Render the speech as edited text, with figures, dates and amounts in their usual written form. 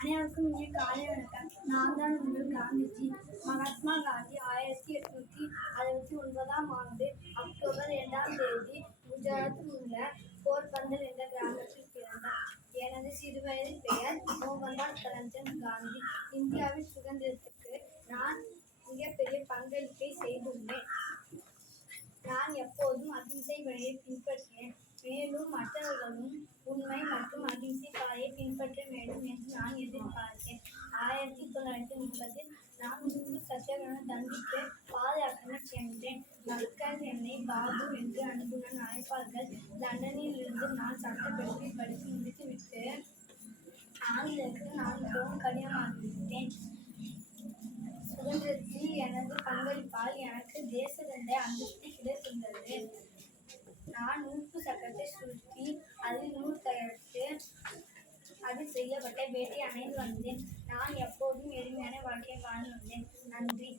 அனைவருக்கும் இனிய காலை வணக்கம். நான் தான் உங்கள் காந்திஜி. மகாத்மா காந்தி 1869ஆம் ஆண்டு அக்டோபர் 2ஆம் தேதி குஜராத்தில் உள்ள போர்பந்தர் என்ற கிராமத்தில் பிறந்தார். எனது சிறுவயது பெயர் மோகன்தாஸ் கரம்சந்த் காந்தி. இந்தியாவின் சுதந்திரத்துக்கு நான் மிகப்பெரிய பங்களிப்பை செய்துள்ளேன். நான் எப்போதும் அகிம்சை வழியை பின்பற்றினேன். மேலும் மற்றவர்களும் உண்மை மற்றும் அகிம்சை பாதையை பின்பற்ற வேண்டும் என்று நான் எதிர்பார்த்தேன். 1930 நான் முன்பு சத்தியாகிரகம் தண்டித்து பாதயாத்திரை சென்றேன். மக்கள் என்னை பாபு என்று அன்புடன் அழைப்பார்கள். லண்டனில் இருந்து நான் சட்டப்படிப்பை படித்து முடித்துவிட்டு ஆங்கிலத்தில் நான் மிகவும் கடினமாகிவிட்டேன். சுதந்திரத்தில் எனது பங்களிப்பால் எனக்கு தேச தந்தை அந்தஸ்து கிடைத்துள்ளது. நான் உப்பு சக்கரத்தை சுருட்டி அதில் நூல் தயாரித்து அதில் செய்யப்பட்ட வேட்டை அணிந்து வந்தேன். நான் எப்போதும் எளிமையான வாழ்க்கையை வாழ்ந்து வந்தேன். நன்றி.